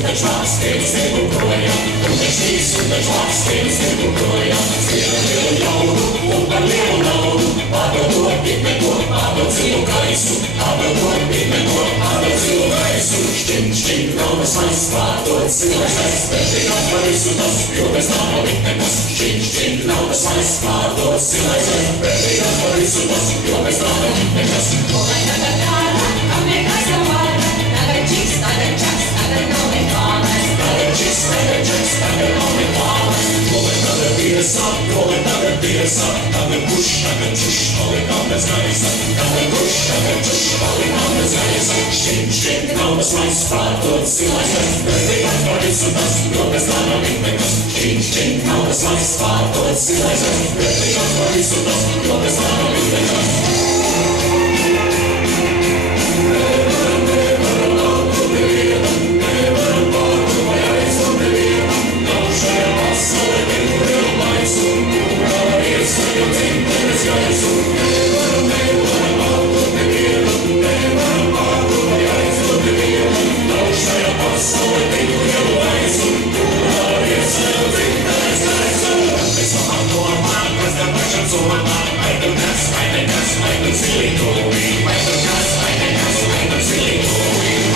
un taču apsteidz tevi projām, un taču šīs un taču apsteidz tevi projām. Cienu lielu jaudu un par lielu naudu, pārdodot pirmeko, pārdod zilu gaisu, pārdodot pirmeko, pārdod zilu gaisu. Šķiņ, šķiņ, naudas maiss pārdod silais, pretījās par visu tas, jo bez tā nav nekas. Šķiņ, šķiņ, naudas maiss pārdod silais, pretījās par visu tas, jo bez tā nav nekas. Olai tagad kāda, kam vienkārši nav vārda, tagad čiks, tagad čaks, tagad nav nekādas. Tagad čiks, tagad čaks, tagad nav nekādas. Olai tagad tiesa, olai tagad tiesa, tagad puš, tagad čuš, palikām bez gaisa. Tagad puš, tagad čuš, palikām bez gaisa. Šķiņ, šķiņ, naudas maiss pārdod silais, pretījās par visu tas, jo bez tā nav nekas. Šķiņ, šķiņ, naudas maiss pārdod silais, pretījās par visu tas, jo bez tā nav nekas.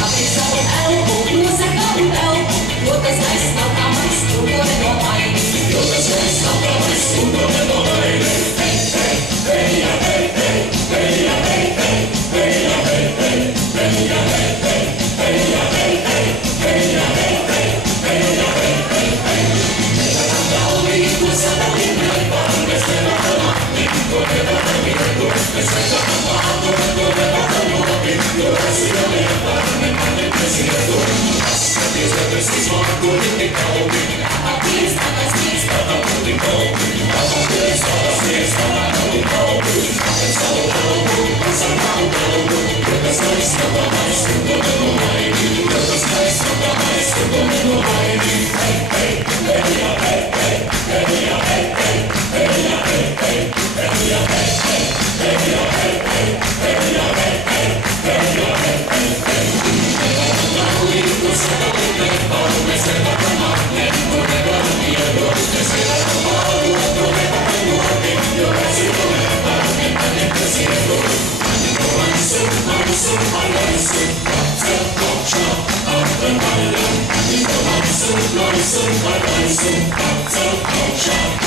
Apri savu elpu, nosaka un telpu, jo tas gaiss nav kā maiss, un to nenomaini. Jo tas gaiss nav kā maiss, un to nenomaini. Hei, hei, hei, ja, hei, hei, hei, ja, hei, hei, hei, ja, hei, hei, hei, ja, hei, hei, hei, ja, hei, hei, hei, ja, hei, hei, hei, ja, hei, hei, hei. Nevaram galvīgi, ko sadalīt, nevar, mēs nevaram apnīt, ko nevaram mīlēt, mēs nevaram pārdot, ko nevaram nopīt, jo esi jau nevar, nevar ietu. Skaties, debes izvārdu, viņi kalpi, Aptīrs, tāpēc sniegs, tātad būti kalpi, aptīrs, tātad sniegs, tātad būti kalpi. Tāpēc savu kalpu, pasar tavu kalpu, jo tas gaiss nav kā maiss, un to nenomaini. Jo tas gaiss nav kā maiss, un to nenomaini. Hei, hei, hei, ja, hei, hei, hei, ja, hei, hei, hei, ja, hei, hei, hei, ja, hei, hei, hei, ja, hei, hei, hei, ja, hei, hei, hei, ja, hei, hei, hei. Nevaram galvīgi, ko sadalīt, nevar, mēs nevaram apnēt, ko nevaram iedot, mēs nevaram pārdot, ko nevaram nopīt, jo esi jau nevar, nevar ietu. Maisu, maisu, maisu, apcer kopšā, apcer vaļā. Maisu, maisu, maisu, apcer kopšā.